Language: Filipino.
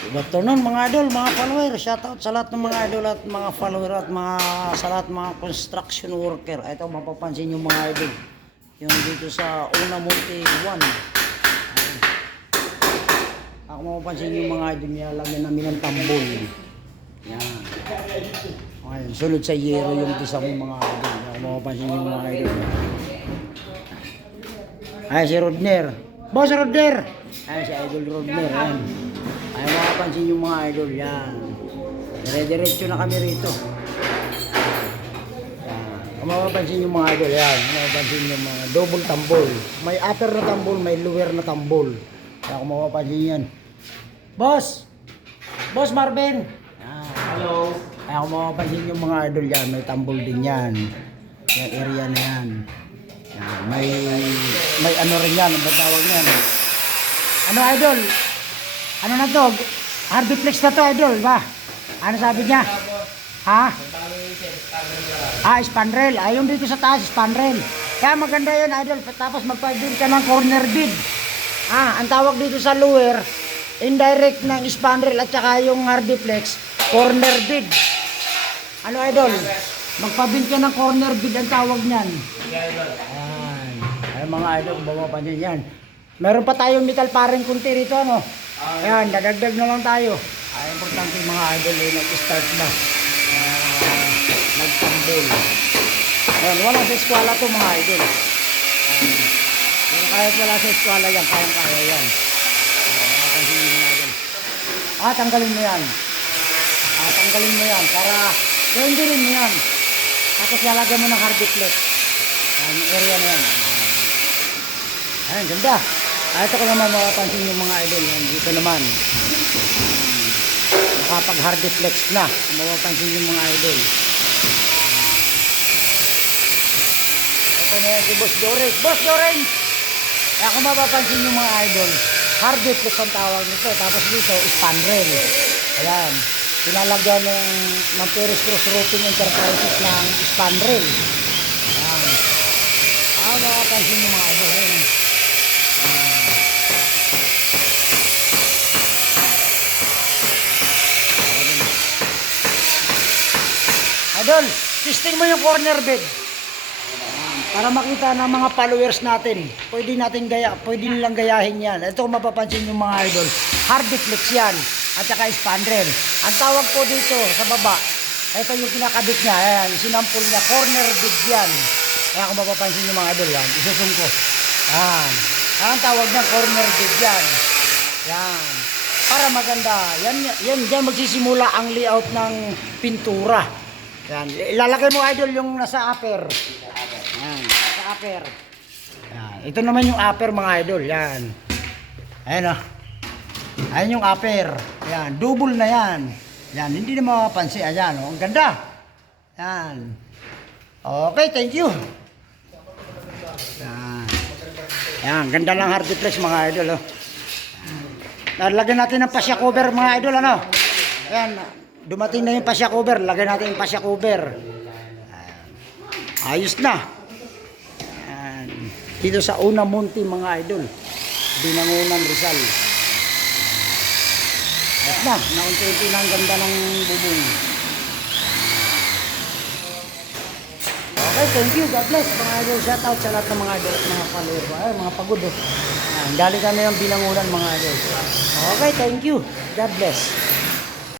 Good afternoon mga idol, mga follower. Shoutout sa lahat ng mga idol at mga follower at sa lahat ng mga construction worker. Ito mapapansin yung mga idol. Yung dito sa Unamunti 1. Ako mapapansin yung mga idol, nilalagyan namin ng tambol. Yan. Okay, sunod sa yero yung isa mong mga idol. Ako mapapansin yung mga idol. Ay, si Rodner. Boss Rodner! Ay, si Idol Rodner. Ayan. Ay, makapansin yung mga idol. Yan. Dire-diretso na kami rito. Yan. Kung makapansin yung mga idol. Yan. Makapansin yung mga double tambol. May upper na tambol, may lower na tambol. Kaya kung makapansin yan. Boss! Boss Marvin! Yan. Hello. Kaya kung makapansin yung mga idol yan, may tambol din yan. Yung area na yan. Yan. May ano rin yan. Ang batawag yan. Ano idol? Ano na to? Hardiplex na to idol ba? Ano sabi niya? Ha? Spanrel. Ayun dito sa taas, spanrel. Kaya maganda yun idol. Tapos magpa-build ka ng corner bid. Ang tawag dito sa lower, indirect ng spanrel at saka yung hardiplex, corner bid. Ano idol? Magpa-build ka ng corner bid ang tawag niyan. Ayan. Ay mga idol, bawa pa din yan. Meron pa tayong metal paring kunti rito, ano? Ayan, dadagdag na lang tayo. Ay, importante yung mga idol ay nag-start na. Nagtambol. Ayan, wala sa eskwala to mga idol. Pero kahit wala sa eskwala yan, kayang-kaya yan. Makapansin yung mga idol. Tanggalin mo yan. Tanggalin mo yan para gawin din mo yan. Tapos lalagyan mo ng hardiplex. Ayan, yung area na yan. Ayan, ganda. Ito ko naman makapansin yung mga idol. Dito naman. Nakapag hardiplex na. Makapansin yung mga idol. Ito na yan si Boss Joren. Boss Joren! Kaya kung mapapansin yung mga idol, hardiplex ang tawag nito. Tapos dito, spanrel. Ayan. Pinalagyan ng Paris Cross Roofing Enterprises ng spanrel. Ayan. Makapansin yung mga idol. Ayan. Idol, testing mo yung corner bed. Para makita ng mga followers natin. Pwede nilang gayahin yan. Ito kung mapapansin yung mga idol. Hardiplex yan. At saka spanrel. Ang tawag po dito sa baba, ito yung kinakabit niya. Ayan, sinampol niya. Corner bed yan. Kaya kung mapapansin yung mga idol yan, isusong ko. Ayan. Ang tawag niya corner bed yan. Yan. Para maganda. Yan dyan magsisimula ang layout ng pintura. Yan. Ilalagay mo idol yung nasa upper. Yan. Nasa upper. Yan. Ito naman yung upper mga idol. Yan. Ayan o. Ayan yung upper. Yan. Double na yan. Yan. Hindi na mapapansin. Ayan o. Ang ganda. Yan. Okay. Thank you. Yan. Yan. Ganda ng hardiplex mga idol o. Lagyan natin ng pasya cover mga idol ano. Ayan. Dumating na yung pasya cover. Lagyan natin yung pasya cover. Ayos na. Dito sa Unamunti mga idol. Binangunan Rizal. Ayos na. Naunti-unti na ang ganda ng bubong. Okay, thank you. God bless mga idol. Shout out sa lahat ng mga idol at mga follower. Ay, mga pagod. Galing kami ng Binangunan mga idol. Okay, thank you. God bless.